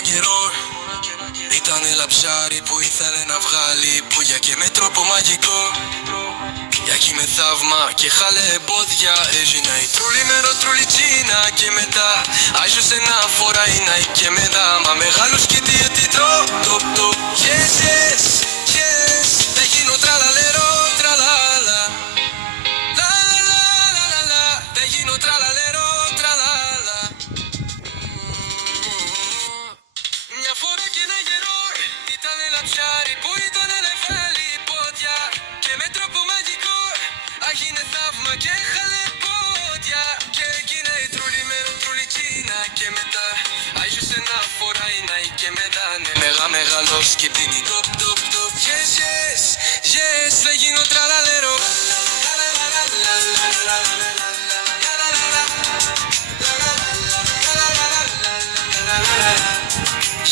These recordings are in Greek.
έναν καιρό ήταν λαψάρι που ήθελε να βγάλει πουλιά και με τρόπο μαγικό. Γιάκι με θαύμα και χάλε εμπόδια έζηνα η τρούλη με ροτρουλιτσίνα και μετά άζωσε να φοράει να και μετά μα μεγάλος και τι ετήτρο τοπ τοπ yes yes yes θα γίνω τραλαλερό τραλάλα λα λα λα λα λα θα γίνω τραλαλερό τραλάλα. Μια φορά και ένα καιρό ήταν λαψάρι που ήτανε νεφέλη πόδια και με τρόπο μαγικό άγινε θαύμα και χάλε πόδια και έγινε η τρούλη με ροτρουλιτσίνα και μετά άζησε να φοράει να και μετά ναι μεγάλος και πίνει τοπ τοπ τοπ yes yes yes θα γίνω τραλαλερό.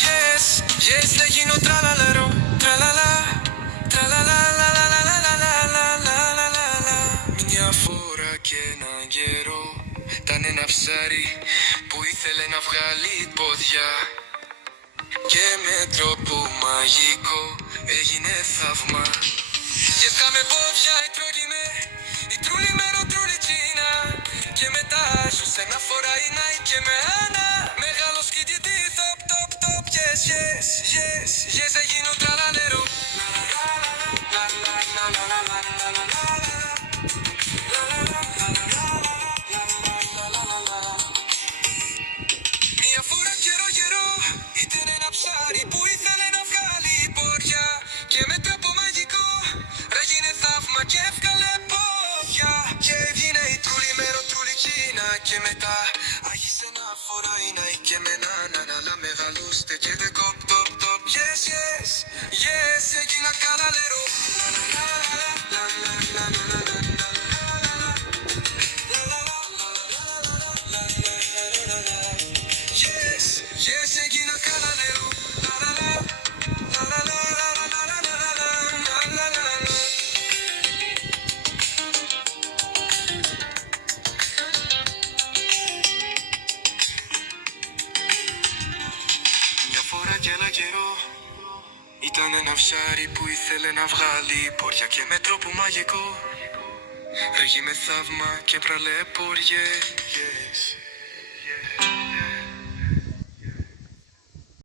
Yes, yes, θα γίνω τραλαλερό, τραλαλα, τραλαλα, λα λα λα λα λα λα λα λα. Μια φορά και έναν καιρό ήταν ένα ψάρι που ήθελε να βγάλει πόδια και με τρόπο μαγικό έγινε θαύμα. Yes, κάμε πόδια η τρούλη με ροτρουλιτσίνα και μετά άσουσε να φοράει να και με ένα μεγάλο σκητητή τοπ τοπ τοπ yes yes yes yes θα γίνω τραλαλερό. Μια φορά καιρό ήταν ένα ψάρι που ήθελε να βγάλει πόδια και με τρόπο μαγικό έγινε θαύμα και έβγαλε πόδια και έβγαινε η τρούλη με ροτρουλιτσίνα και μετά άρχισε να φοράει να και με να μεγαλώστε και δε κοπ τοπ τοπ yes yes yes έγινα καλαλερό. Yes, yes, έγινα καλαλερό. Μια φορά και ένα καιρό ήταν ένα ψάρι που ήθελε να βγάλει πόρια και με τρόπο μαγικό ρίγει με θαύμα και πραλέ πόριε yes, yes.